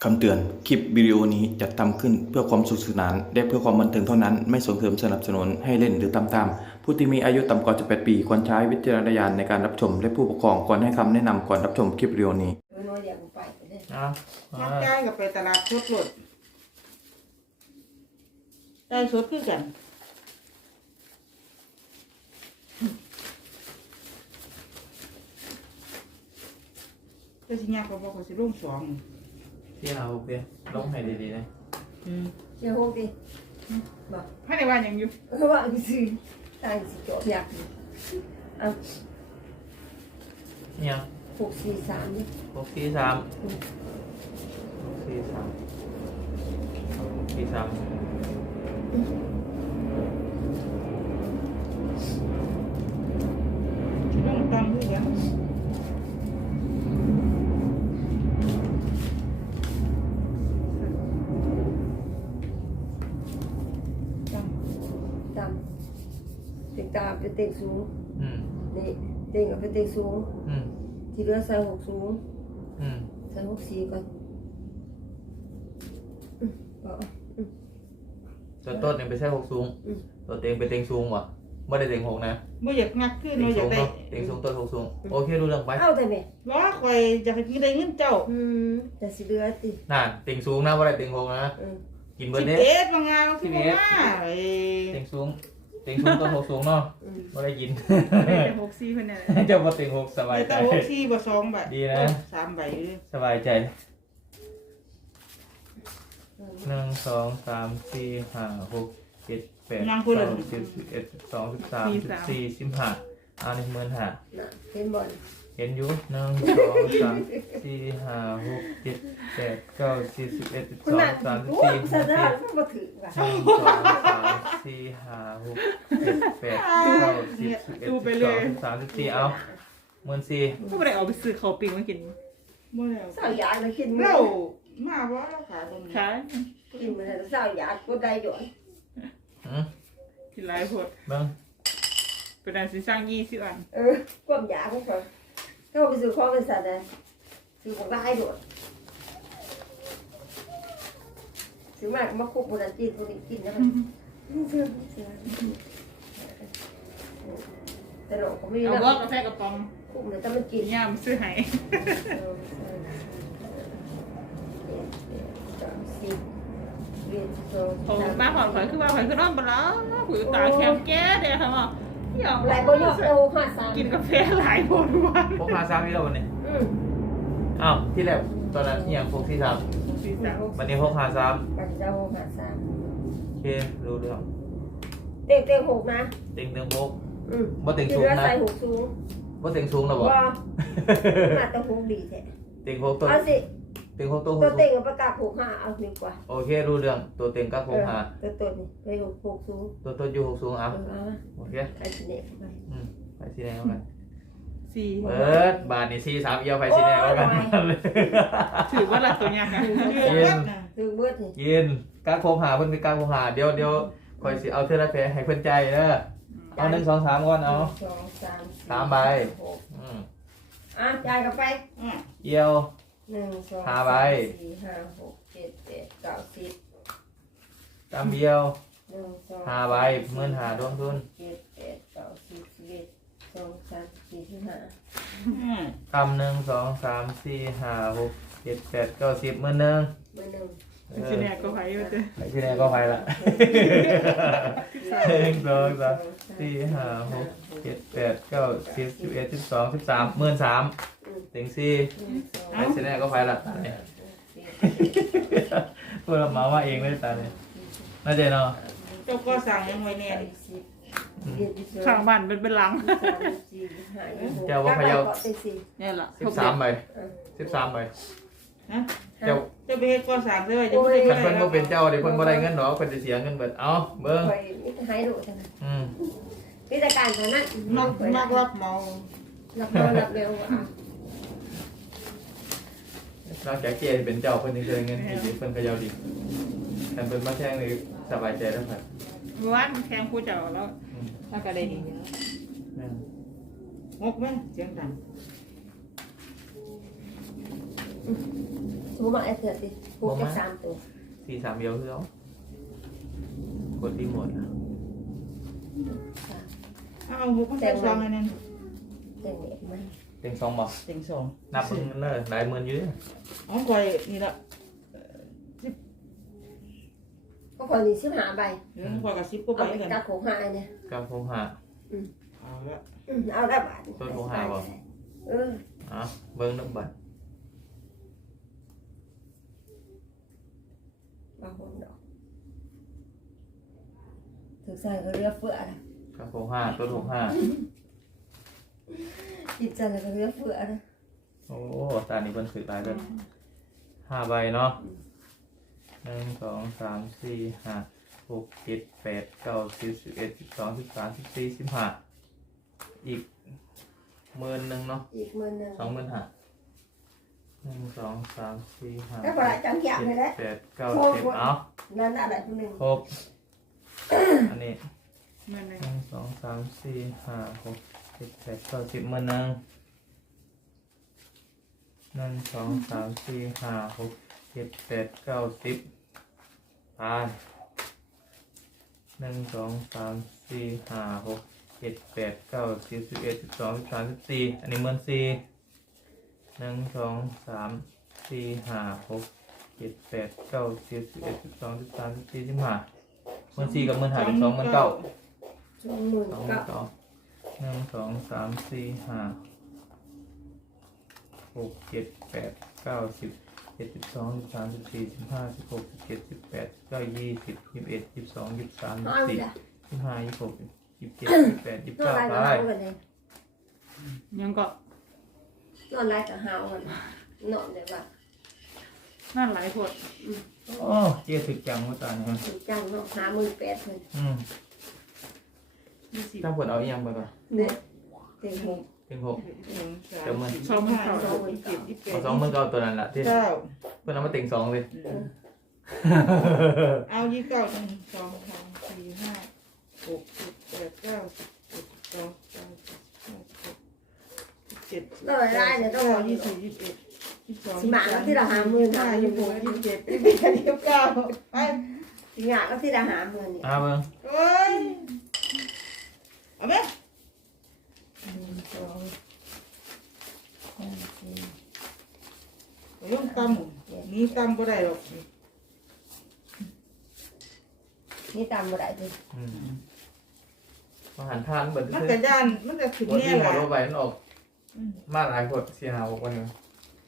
คำเตือน คลิปวิดีโอนี้จัดทำขึ้นเพื่อความสนุกสนานและเพื่อความบันเทิงเท่านั้น ไม่ส่งเสริมสนับสนุนให้เล่นหรือตามตามผู้ที่มีอายุต่ำกว่า18 ปีควรใช้วิจารณญาณในการรับชมและผู้ปกครองควรให้คำแนะนำก่อนรับชมคลิปวิดีโอนี้น้อยเดียวไปเลยเอายักย้ายกับไปตลาดสดหลดได้สดคือกันแต่สิยากก็บอกว่าสิลงสองที่เอาเปียลงให้ดีๆนะเจ้าโฮกดิบอกให้ในวันยังอยู่ว่าสิตายสิจบอยากเอาเนี่ย 643นี่ 643 ลงตามคือกันตำติดตามไปเต็งสูงอืมนี่เต็งกับไปเต็งสูงอืมที่เหลือใส่6สูงอืมใส่64ก่อนก็ตัวต้นเนี่ยไปใช้6สูงตัวเต็งไปเต็งสูงวะไม่ได้เต็ง6นะไม่อยากงักขึ้นเต็งไม่อสูยากงได้เนาะเต็งสูงต้น6สูงโอเครู้เรื่องไปเอาได้ไหมล้อคอยอยากให้ได้เงินเจ้าแต่สิเหลือติน่ะเต็งสูงนะว่าได้เต็ง6นะกินเบิร์ดเนี้ย 11บางงานคือบ่มาเอ้เต็งสูงต้น6สูงเนาะไม่ได้กินได้แต่64เพิ่นน่ะเจ้าบ่เต็ง6สบายได้ใจแต่64บ่2บาทดีนะ 3ใบเออสบายใจ1 2 3 4 5 6 7 8 9 10 11 12 13 14 15อันนี้15,000 น่ะเห็นบ่เห็นอยู่1 2 3 4 5 6 7 8 9 10 11 คุณน่ะ 12 13 โอ้ย 14 สะดา 15 มันบ่ถือว่ะ 1 2 3 4 5 6 7 8 9 10 11 12 13 14เอา14,000 ก็ไม่ได้เอาไปซื้อข้าวปิ้งมากินบ่ได้เอาสาวยาเลยกินมื้เราอมาบ่เราขายตรงนี้ขายกินมื้อนั้นสาวยาก็ได้หยอนกินหลายพดเบิ่งเป็นอันสิสร้าง20อันความยาของเขาเขาไปซื้อของบริษัทนะซื้อของได้โดดซื้อมากมาคุกบุญจีนบุญกินนะครับซื้อแต่หลอกก็ไม่เอาได้บ่กาแฟกระป๋องคุกเลยแต่มันกินย่ามซื้อให้ ผมมาหอมข่อยคือว่าข่อยคือนอนบ่แล้วข่อยตาแข็งแก่เด้ค่ะว่าเดี๋ยวหลายบนยอดโตห้าสามกินกาแฟหลายพดวันพกพาซ้ำที่เราวันนี้อ้าวที่แรกตอนนั้นที่ยังพกที่ซ้ำวันนี้พกพาซ้ปัจจัยห้าสามำโอเครู้เรื่องเต็งเต็งหกนะเต็งพกบ่เต็งที่สูงเหลือนะใส่หกสูงบ่เต็งสูงนะบ่ว่ามาแต่หกดีแท้เต็งพกตัวเอาสิเต็งพกตัวหตัวกสูเต็งงกับประกาศหกห้าเอาดีกว่าโอเครู้เรื่องตัวเต็งก็พกหาตัวต้นนี่ไปหกสูงตัวต้นอยู่หกสูงอ่ะเอาโอเคไอ้เน็ตไปไปที่ไหนเอากัน 4 เปิดบาทนี่ซี3เอียวไปที่ไหนเอากันถือว่าละตัวยากนะถึงเมื่อนี่กินกากพกหาเพิ่นคือกากพกหาเดี๋ยวคอยสิเอาเท่าละแพให้เพิ่นใจเด้อเอา1 2 3ก่อนเอา 2 3 3ใบจ่ายกันไปเอียว 1 2 ห้าใบ 3 4 5 6 7 8 9 10 ตามเดียว 1 2 5ใบ15,000รวมทุน 7 8 9 10 11 2 3 4 5 คำ1 2 3 4 5 6 7 8 9 10มื้อนึงเบอร์หนึ่งสิแน่ก็ไผว่าจะไปที่ไหนก็ไปละ1 2 3 4 5 6 7 8 9 10 11 12 13 13,000เต็ง4ไปที่ไหนก็ไปละตาเนี่ยพวกเรามาว่าเองเลยตาเนี่ยน่าจะเนาะเจ้าก็สั่งยังไว้แน่ข้าข้างบ้านเป็นหลัง นี่ล่ะ 13ใบ13ใบนะเจ้าเจ้าไปเฮ็ดก็สั่งซะไว้จะบ่ได้คันเพิ่นบ่เป็นเจ้าเดี๋ยวเพิ่นบ่ได้เงินดอกเพิ่นจะเสียเงินเบิดเอาเบิ่งให้ดูจังอืมวิธีการเท่านั้นมักรับเมารับเร็วนอกจากเจเป็นเจ้าเพิ่นยังได้เงินอีกเพิ่นก็ยาวดีแต่เพิ่นมาแท่งนี่สบายใจแล้วครับว่านแทงผู้เจ้าแล้วแล้วก็ได้ดีเนาะนั่นงกไหมเสียงดังสมมติว่าไอ้เถื่อนดิหกกับ3ตัวสี่สามเดียวคือเอากดรีโมทนะเอาหกมันใส่ซองอันนั้นแต่งเด็กมันเต็งสองบอกเต็งสองนับมึงเนอะหลายหมื่นอยู่ดิอ๋อคอยนี่ละก็คนนี้15ใบคอยกับซิปก็ไปเอาไปกันกับโขงหาเนี่ยกับผมหาเอาละเอาได้บาทเอออ่ะเบิ้งนึกบัตรบางคนดอกถึงใส่ก็เรือเฟื่อนะกับผมห้าตัวถูกห้าจิตใจก็เรือเฟื่อนะโอ้ตานี้เพิ่นถือหลายเลยห้าใบเนาะหนึ่งสองสามสี่ห้าหกเจ็ดแปดเก้าสิบสิบเอ็ดสิบสองสิบสามสิบสี่สิบห้าอีก10,000เนาะอีกมือหนึ่ง 25,000หนึ่งสองสามสี่ห้าแล้วพอจังแยกเลยแหละแปดเก้าสิบเอานั่นอะไรหนึ่งครบอันนี้เงินเลยหนึ่งสองสามสี่ห้าหกเจ็ดแปดเก้าสิบหมื่นหนึ่งหนึ่งสองสามสี่ห้าหกเจ็ดแปดเก้าสิบไปหนึ่งสองสามสี่ห้าหกเจ็ดแปดเก้าสิบสิบเอ็ดสิบสองสิบสามสิบสี่อันนี้14,000หนึ่งสองสามสี่ห้าหกเจ็ดแปดเก้าสิบสิบเอ็ดสิบสองสิบสามสิบสี่15,000กับ15,000เป็น29,000 20,000 สองก็ต่อหนึ่งสองสามสี่ห้าหกเจ็ดแปดเก้าสิบเจ็ดสิบสองสิบสามสิบสี่สิบห้าสิบหกสิบเจ็ดสิบแปด19 20 21 22 23 เอาอีก 24 ละ 25 26 27 28 นอนไร 29 ก็ไปหาวกันเลยยังก็นอนไรก็หาวกันนอนเลยว่านั่นหลายคนโอ้เจ๊ถึกจังว่าตาเนี่ยจังเนาะ58,000เลย 20 ถ้าผลเอาอีกอยังไปก่อนเนี่ยเต็มหกเป็น6 สองห้าสองเจ็ดยี่สิบเอา2มันก็เอาตัวนั้นแหละที่เก้าเพื่อนเอามาเต็ง2เลยเอา29 1 2 3 4 5 6 7 8 9 10 11 12 13 14 15 16 17 นอนไรเนี่ยต้อง 19 20 21 22 สิมาก็ที่ละ50,000 25 26 27 29ไปสิงาก็ที่ละ50,000นี่เบิ่งโอ้ยเอาไหม ย่อมตำนี่ตำก็ได้หรอกนี่ตามบ่ได้ดิมาหันทานเบิดมันซื้อกระยานมันจะถึงวันแน่ที่หมละดว่าใบมันออกมาหลายคนเสียหาบอกวันหนึง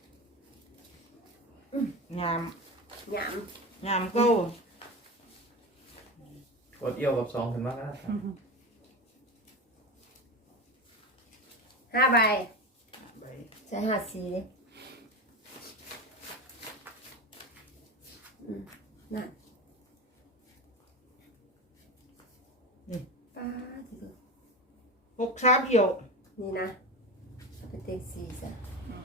ยามหยามยามก็กดเอี่ยวกับ2ขึ้นมาแล้วครับ 5ใบใบใช้54เลยนั่นป้าที่สุด 6 3เอี่ยวนี่นะเอาไปเต็ง4ซะ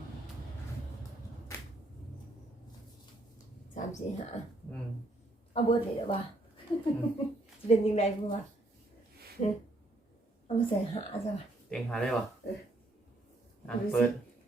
3 4 5 อืมเอาเบิดเลยเด้อว่าจะเป็นยังไงบ่ว่าเอามาใส่หาซะว่ะเต็งหาได้ปะดูสิเปิด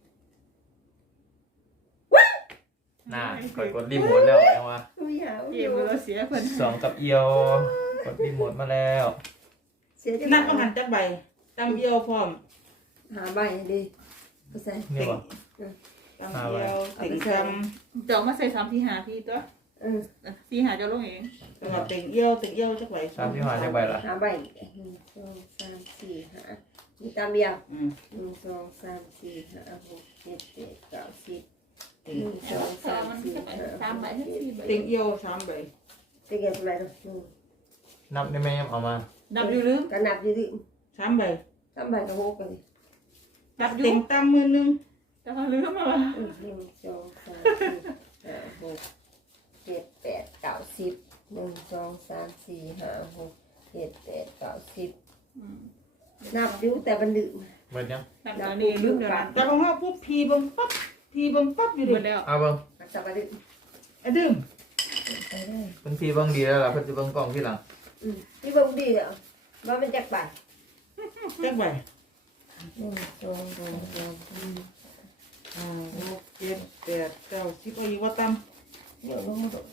น่ากดรีโมทแล้วไงวะอุ้ยหาเอี่ยวเราเสียคน 2กับเอียว กดรีโมทมาแล้วเสียจังนับอาหารจักใบตำเอี่ยวพร้อมหาใบดีก็ใส่นี่ปะตำเอี่ยวติ่งคเดี๋ยวมาใส่3 4 5พี่ตัว 4 5จะลงเองำสำหรับติ่งเอี่ยวจักใบตามที่หาจากใบละหาใบ1 2 3 4 5มีตามเดียว1 2 3 4 5 6 7 8 9 10 1 2 3 4 5 3ใบ 6 7 4ใบติ่งเอี่ยว3ใบจะเก็บอะไรดูนับได้ไหมเอามานับอยู่หรือก็นับอยู่ดิ 3ใบทำใบก็6กันดินับติ่งตำมือนึงจะมาลืมมาละ 1 2 3 4 5 6 7 8 9 10 1 2 3 4 5 6 7 8 9 10นับอยู่แต่มันดึกเบิดยังนับตัวนี้ลืมเดี๋ยวนั้นแต่พอปุ๊บพีบังปั๊บอยู่ดิแล้วเอาเบิ้งมันจะมาดึกอะดื่มไปเลยเป็นพี่เบิ้งดีแล้วล่ะเพิ่นจะเบิ้งกล้องที่หลังที่เบิ่งดีเด้อว่ามันจักบาทจักใบ 1 2 3 4 6 7 8 9 10เอาอีกว่าตเดี๋ยวลงมาดู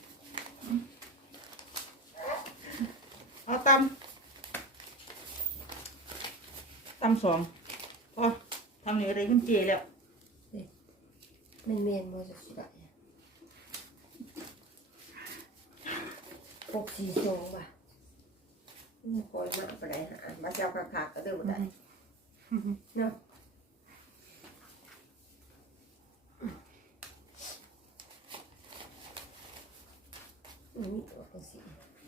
ำเอาตำสองพอทำนี่อะไรขึ้นเจแล้วมันเมียนมาจากสุดา642ว่ะมันคอยมาไปไหนหามาเจ้าขาก็เดินมาได้เนาะนี่ตัวเป็นสี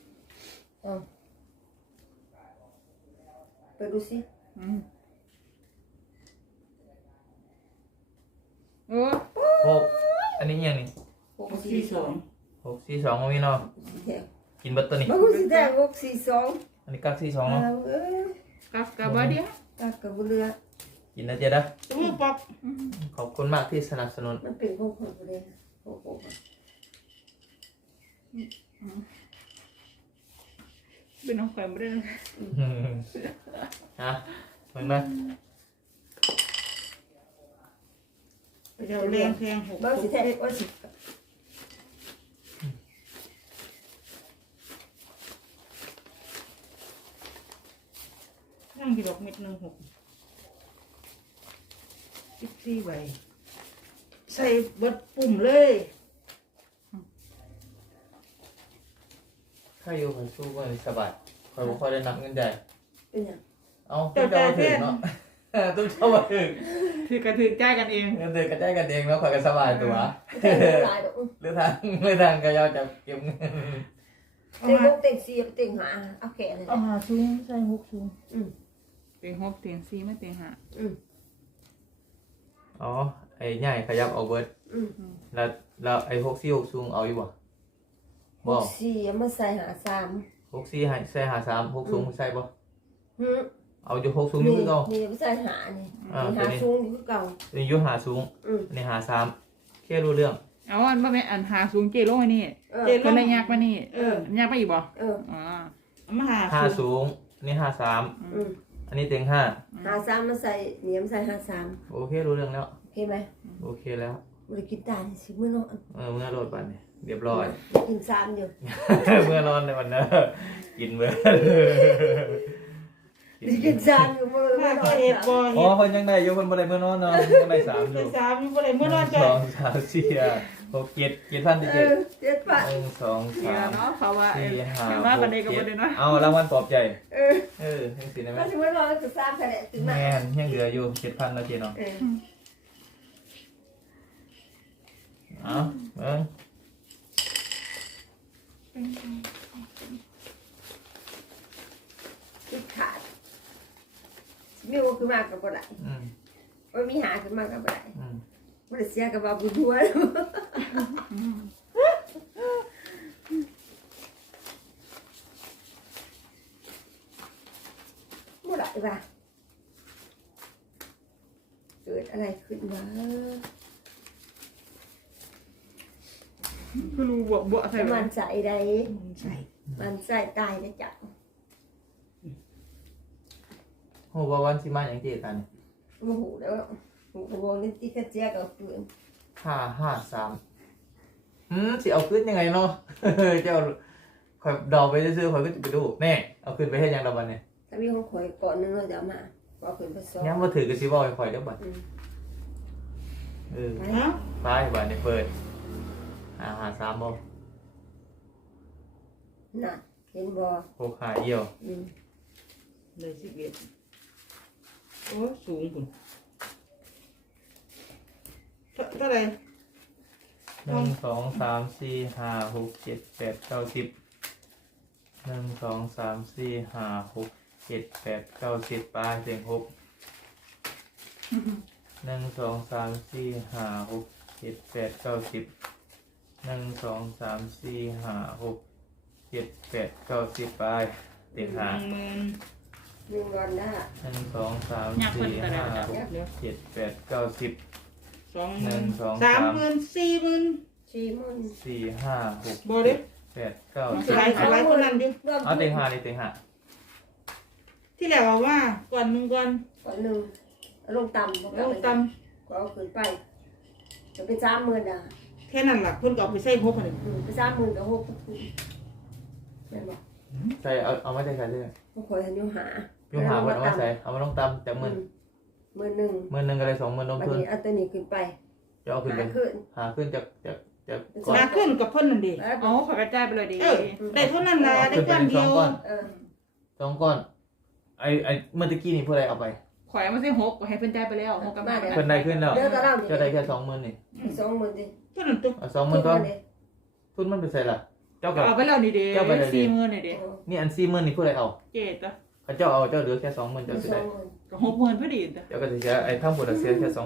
ไปดูสิโอ้หกอันนี้ยังนี่ 6 4 2 6 4 2มันมีเนาะกินเบัตตัวนี้มันสีแดง642 อันนี้กัก4 2เนาะกับบ่เดียวตัดกับเรือกินนะเจ๊ด้ตัวป๊อกขอบคุณมากที่สนับสนุนมันเป็นของคนเลยโอ้โหเป็นน้องแขวนบ่ได้ฮะมึงนะเดี๋ยวเลี้ยงแทง6 บางสีแดงว่าสีนั่งกี่ดอกเม็ดหนึ่ง6 14ใบใส่เบิดปุ่มเลยถ้าอยู่คนสู้ก็สบายคอยบอกคอยได้นับเงินใหญ่เป็นยังเอาต้องเจ้าถึงเนาะต้องเจ้ามาถึงถือกระถือใจกันเองเงินเดือนกระจายกันเองแล้วคอยกันสบายตัวไม่ใช่ลายดอกหรือทางก็ยาวจะเก็บเงินเต็ง6เต็ง4เต็ง5เอาแขนเลยเอาหาซุ้งใส่6ซุ้งอืมเต็ง6เต็ง4ไม่เต็ง5 อืมอ๋อไอ้ใหญ่ขยับเอาเบิร์ดอืมแล้วไอ้6 4 6สูงเอาอยู่บ่บอก 4มาใส่53 6 4ให้ใส่53 6สูงใส่บ่หืมเอาอยู่6สูงอยู่คือเก่านี่มาใส่หานี่หาสูงอยู่เก่าตัวนี้อยู่หาสูงอืมอันนี้หา3แค่รู้เรื่องเอาอันบ่แม่นอันหาซุ้งเจลงอันนี้เจลงเพิ่นได้ยากมานี่ยากไปอีกบ่ อ๋อมาหา 5สูงอันนี้หา3 อืมอันนี้เต็ง5 53มาใส่เหนียมใส่53 โอเครู้เรื่องแล้วโอเคไหมโอเคแล้วบ่ได้กินตาสิมื้อนอนเมื่อโหลดไปเนี่ยเรียบร้อยกิน3อยู่เมื่อนอนในวันนั้นกินเบอร์ได้กิน3อยู่มื้อถ้าอนก็เฮ็ดบ่อ๋อเพิ่นยังได้อยู่เพิ่นบ่ได้เมื่อนอนเนาะยังได้3อยู่สามอยู่บ่ได้มื้อนอน 1 จ้ะ 2 3 4 6 7 7,000ที่เอ 7 อเจ็ดบาท 1 2 เดี๋ยวเนาะ 3 เขาว่า 4 5 เห็นว่าบันไดก็บ่ได้เนาะเอารางวัลปลอบใจเออจังซี่ได้ไหมก็สิมื้อนอนก็3คะแนนถึงมาแม่นยังเหลืออยู่ 7,000แล้วเจ๊เนาะเออเอาเบิ่งคิดขาดมีโอขึ้นมาก็บ่ได้อืมบ่มีหาขึ้นมาก็บ่ได้อืมบ่ได้เสียก็บ่บุญหัวบ่ได้ว่ะเกิดอะไรขึ้นวะคือรู้บ่ใส่มันใส่ใดใส่มันใส่ตายนะจ๊ะโหว่าวันสิมาหยังเจ๊ตานี่โอ้โหแล้วหูกระวงนี่ที่กระเจี๊ยกับปืน 553สิเอาขึ้นยังไงเนาะ เจ้าข่อยดอกไปซื่อๆข่อยก็จะไปดูแน่เอาขึ้นไปเฮ็ดหยังดอกบัดนี้ถ้ามีของข่อยก่อนนึงเราจะเอามาก็ขึ้นไปซ้อมยามบ่ถือก็สิเว้าให้ข่อยเด้อบัดอืมเออไปเนาะไปบัดนี้เปิด553บ่น่ะเห็นบ่ 6 5เอี่ยวอืมเลย11โอ้สูงพุ่นเท่าไหร่ 1 2 3 4 5 6 7 8 9 10 1 2 3 4 5 6 7 8 9 10ไปเสียง6 1 2 3 4 5 6 7 8 9 10 1 2 3 4 5 6 7 8 9 10ไปเต็ง5 หนึ่งวันได้ 1 2 3 ยากเพิ่น 4 ก็ได้ 5 เดี๋ยว 6 7 8 9 10 20,000 1 2 30,000 40,000 4 มื้อ 4 5 6 บ่เด้ 8 9 สบายสบายคนนั้นดิรวมเอาเต็ง5นี่เต็ง5 ที่แล้วว่าก่อนหนึ่งก่อนก่อนหนึ่งลงต่ำบ่แล้วตก็เอาขึ้นไปจะเป็น30,000อ่ะแค่นั้นล่ะเพิ่นก็เอาไปใส่หกอันนี้ไป30,000กับ6แม่นบ่ใส่เอามาใส่ใส่เลยบ่ค่อยทันอยู่หายุ่งหาคนเอามาใส่เอามาลงตำจากหมื่น 10,000 10,000ก็เลย20,000ลงบัดทุนนี้เอาตัวนี้ขึ้นไปจะเอาขึ้นเป็นขึ้นหาขึ้นจากก่อนมาขึ้นกับเพิ่นนั่นดิแล้วอ๋อขอกระจายไปเลยดิได้เท่านั้นล่ะได้ก้อนเดียวเออ 2ก้อนไอเมื่อตะกี้นี่ผู้ใดเอาไปข่อยมาใส่หกให้เพิ่นจ่ายไปแล้วหกกับมาเพิ่นได้ขึ้นแล้วเดี๋ยวก็เราจะได้แค่20,000นี่ 20,000ดิเท่านั้นตัวเอา20,000ก่อนทุนมันไปใส่ละเจ้ากับเอาไปแล้วนี่เด้40,000นี่เด้นี่อัน40,000นี่ผู้ใดเอาเจ็ดตัวเขาเจ้าเอาเจ้าเหลือแค่20,000เจ้าสิได้ก็60,000พอดีตัวเจ้าก็สิเสียไอ้ทั้งหมดเสียแค่20,000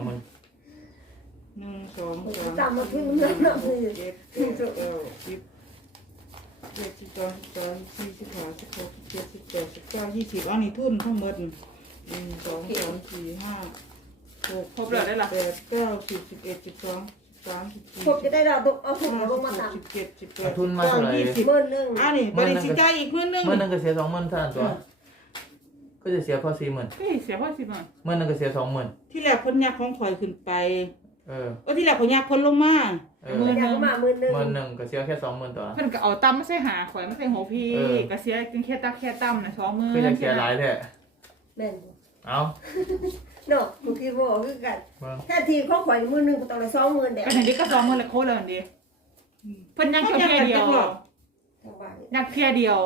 1 2 3 ตามมาขึ้นน้ำหนักเลย 7 8 9 10 11 12 13 14 15 16 17 18 19 20อันนี้ทุนทั้งหมด1 2 3 4 5 6 ครบแล้วได้ล่ะ8 9 10 11 12 13 14 ผมจะได้เราต้องเอาถุงลงมาตาม 17 18 เอาทุนมาเท่าไหร่หมื่นหนึ่งอันนี้บริสิจ่ายอีกมื้อนึงเมื่อนึงก็เสีย20,000เท่านั้นตัวก็จะเสียพอ40,000 เฮ้ยเสียพอสิมันเมื่อนึงก็เสีย20,000 ที่แรกเพิ่นยักของข่อยขึ้นไปที่ที่แรกเพิ่นยักเพิ่นลงมามันอยากมาหมื่นหนึ่งเมื่อนึงก็เสียแค่20,000ตัวเพิ่นก็เอาตำมาใส่หาข่อยมาใส่หัวพี่ก็เสียแค่ตักแค่ตำน่ะ20,000 ก็จะเสียหลายแท้แม่นเอาเนาะกูคิดว่าคือกันเบิ่งถ้าทีเขาข่อยมือหนึ่งก็ต้องได้20,000เดียวก็ทันทีก็20,000แล้วโคตรแล้วดิเพิ่นยังแค่เพียเดียวทั้งบ้านยังเพียเดียว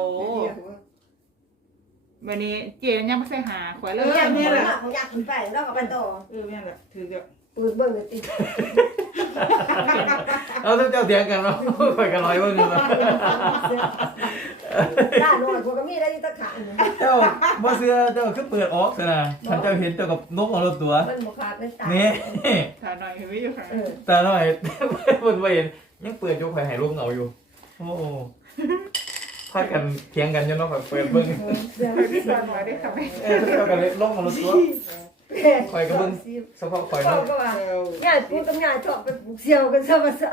วันนี้เจยังมาใส่หาข่อยเลยอยากเนี่ยแหละผมอยากขึ้นไปแล้วก็ไปต่อแม่นแหละถือเด้อปืนเบิ่งเลยติเอาเจ้าเถียงกันเนาะข่อยก็ร้อยเบิ่งอยู่เนาะด้านหน่อยผมก็มีได้ที่ตะขาบเจ้าบ่เชื่อเจ้าคือเปิดออกซะนะฉันเจ้าเห็นเจ้ากับนกเอารถตัวมันบ่ขาดเป็นตานี่ถามหน่อยเห็นไหมอยู่ค่ะตาหน่อยเพิ่นบ่เห็นยังเปิดอยู่ข่อยให้ลูกเหงาอยู่โอ้พากันเถียงกันอยู่เนาะข่อยเปิดเบิ่งพี่สอนไว้ได้ค่ะแม่เจ้าก็เลยลงเอารถตัวข่อยก็เบิ่งเฉพาะข่อยพ่อเนาะก็ว่าญาติพูดกับญาติชอบไปปลูกเสี่ยวกันซะว่าซะ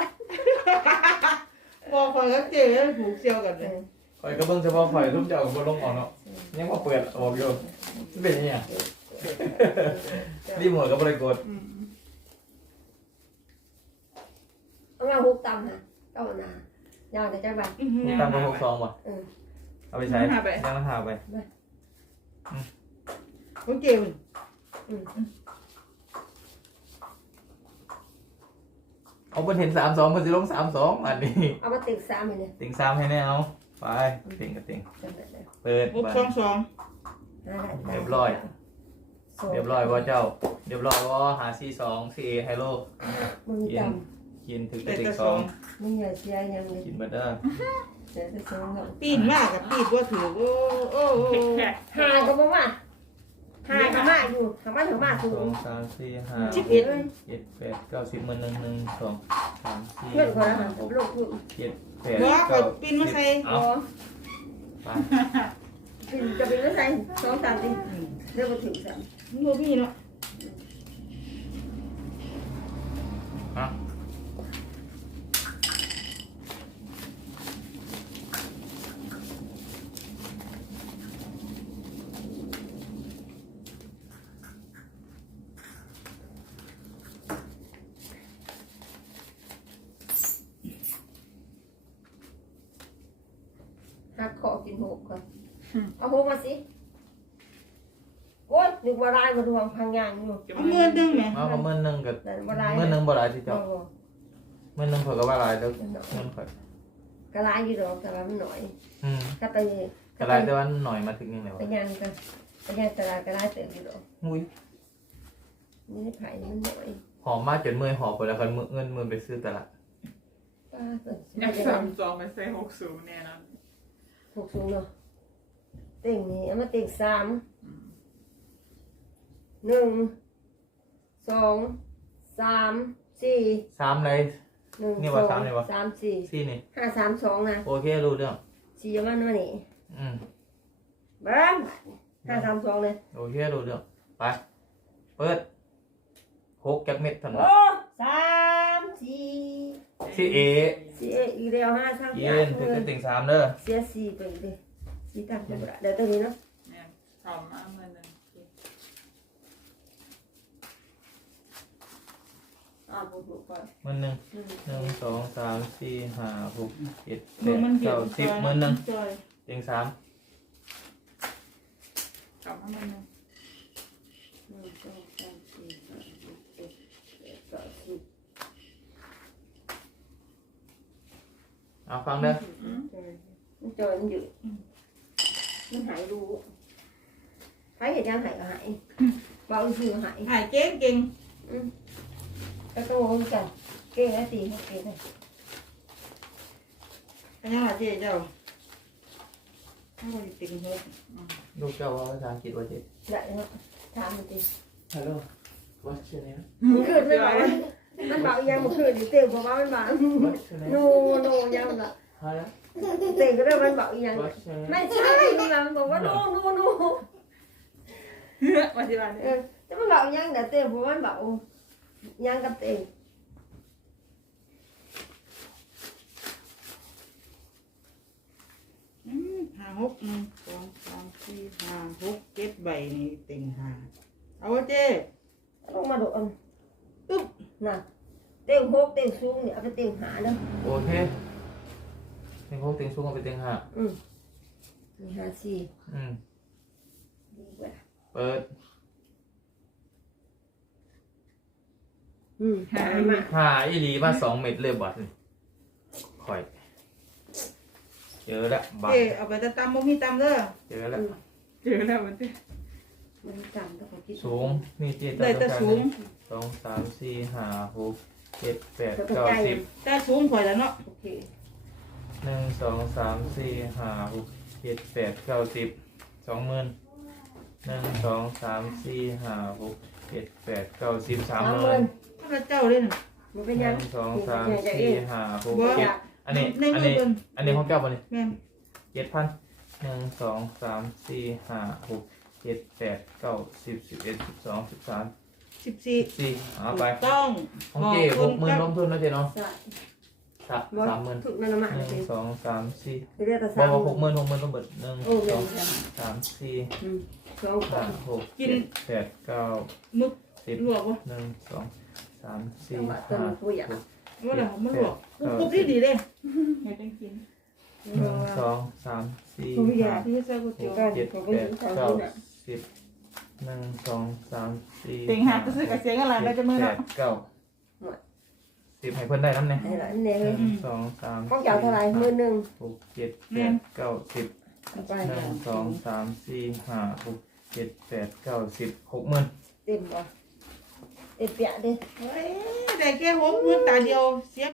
บอกข่อยกับเจผูกเซียวกันเลยข่อยก็เบิ่งเฉพาะข่อยลูกเจ้าก็บ่ลงเอาเนาะยังบ่เปิดออกอยู่มันเป็นอีหยังรีโมทก็บ่ได้กดเอามาหุบตำฮะเอาหน้าย่างแต่จังหวัดตามกับ62บ่เออเอาไปใช้ยังละหาไปของเจมันเอาเพิ่นเห็น32เพิ่นสิลง32อันนี้เอามาติด3ให้เนี่ยติ่ง3ให้แน่เอาไปติ่งก็ติ่งจำได้แล้วเปิด 622 เรียบร้อยว่าเจ้าเรียบร้อยว่าหา42 4ไฮโลมึงจกินถึงแต่จะติ่งสองำมึงอย่าเสียยังเลยกินเบิดเด้อเสียแต่2ครับปีนมากกับปีนว่าถือโอ้หาก็บ่มาหาก็มาอยู่ทำมาถึงมาถูก 2 3 4 5 ชิบเอ็ด 7 8 9 10 1 1 2 3 เพื่อนคนละ 4 หันผมลงทุน 7 8 ว่าข่อย 9 ปีนมาใส่อ๋อไปจะเป็นไม่ใช่2 3ดิเรียกว่าถึง3 มันบ่มีเนาะฮะหักคอกิน6ก่อนเอา6มาสิโอ๊ยนึกว่าลายมาดวงพังงานอยู่เอาเงินนึงแหมเอาเมื่อนึงกับแต่บ่ลายเมื่อนึงบ่หลายที่บ่เจ้าเมื่อนึงเพิ่นก็ว่าหลายแล้วเงินข่อยก็ลายอยู่ดอกแต่ว่ามันหน่อยอืมก็ไปก็หลายแต่ว่าหน่อยมาถึงยังไงไปวะงานกันไปงานตลาดก็ลายเติมอยู่ดอกอุ้ยนี่ไผ่มันหน่อยหอมมากจนเมื่อยหอบไปแล้วกันเงินมือไปซื้อตลาดป้าเปิดอยาก32มาใส่60แน่นอน 60เนาะเต็งนี่เอามาเต็ง3 1 2 3 4 3เลย 1 นี่ว่าสามนี่วะ 2 3 4 ซี่นี่ 5 3 2นะโอเครู้เรื่อง 4เอามาหน่อยนี่อืมบ้าง5 3 2เลยโอเครู้เรื่องไปเปิด6จักเม็ดเท่านั้นโอ้3 4 ที่เอ 4อีกแล้ว5 3 เย็นถึงจะติ่ง3เด้อเสีย4ไปดิ4ตักเดี๋ยวตัวนี้เนาะเนี่ยสอบมาเงินนึงบุกก่อนหมื่นหนึ่งหนึ่งหนึ่งสองสามสี่ห้าหกเจ็ดแปมึงดมันเกี่ยเก้าว สิบหมื่นหนึ่งจอยเต็งสามกลับมามันหนึ่งหนึ่งสองสามสี่ห้าหกเจ็ดแปดเก้าสิบเอาฟังเด้อจอยมันเจอมันอยู่มันหายรู้หายเหตุการณ์หายก็หายเบาคือหายหายเก่งเก่งแล้วก็งงกันเก่งแล้วตีเขาเก่งเลยอันนี้หาเจ๊เจ้าถ้าเราติงหกลูกเจ้าว่าภาษาอังกฤษว่าเจ็ดได้เนาะถามมันตีฮัลโหล what's your name มันคืนไม่บอกมันบอกยังมันคืนดิเต๋อบอกว่ามันบอก what's your name โนโนยังละฮะเต๋อก็ได้มันบอกยัง what's your name ไม่ใช่มันบอกว่าโนโนโนมาที่บ้านเออจะมันบอกยังแต่เต๋อบอกว่ามันบอกยังกับเต๋อหาหกหนึ่งสองสามสี่ห้าหกเจ็ดใบนี่ติงหาเอาวะเจ๊ลงมาดูอันอึ๊บน่ะเต๋อหกเต๋อสูงเนี่ยเอาไปเต๋อหาเนาะโอเคเต็งหกเต็งสูงเอาไปเต็งห้ามีหาสี่อืมดีกว่าเปิดหามาหาอีหลีมา2 เม็ดเลยบอดนี่ข่อยเจอแล้วบาทเจ๊เอาไปตำบ่มีตำเด้อเจอแล้วเจอแล้วมันเจ๊มันจำต้องคิดสูงนี่เจ็ดได้แต่สูงสองสามสี่ห้าหกเจ็ดแปดแล้วก็เก้าใจสิบแต่สูงข่อยแล้วเนาะโอเคหนึ่งสองสามสี่ห้าหกเจ็ดแปดเก้าสิบ20,000หนึ่งสองสามสี่ห้าหกเจ็ดแปดเก้าสิบ30,000 พระเจ้าเลยน่ะมันเป็นหยังนึ่งสองสามสี่ห้าหกบ่เจ็ดอันนี้ในอันมือนี้เบิ่งอันนี้ของแก้วป่ะนี่แม่น 7,000หนึ่งสองสามสี่ห้าหกเจ็ดแปดเก้าสิบ11 12 13 14 14เอาไปต้องของเจ๊60,000ลงทุนแล้วเจ๊เนาะใช่ครับบ่ 30,000 ถูกมันละมาหนึ่สิงสองสามสี่ไม่ได้แต่บสาอกมว่า60,000ต้องเบิดหนึ่งโอ้สเงิองนสามสี่สองก่อห้าน หกเจ็ดแปดเก้ามึกสิบลวกบ่หนึ่งสองสามสี่จังหวะต้ห้านผู้ใหญ่หกว่าแล้วมันลวกปุ๊บดีๆเด้เฮ็ดจังกินหนึ่งสองสามสี่ผู้ใหญ่ห้าที่ใส่ก๋วยหเตี๋ยวกเจ็ดแปดเก้าสิบหนึ่งสองสามสี่เต็งหาจะซื้อกับเสียงอะไรได้จะมือแปเนาะดเก้า10ให้เพิ่นได้น้ำเนี่ยไอ้หลานเนี่ยหนึ่งสองสามต้องเจ้าเท่าไรมือหนึ่งหกเจ็ดแปดเก้าสิบไปหนึ่งสองสามสี่ห้าหกเจ็ดแปดเก้าสิบ60,000 เต็มป่ะเต็มเปียดิเฮ้ยได้แค่6มื้อตาเดียวเสีย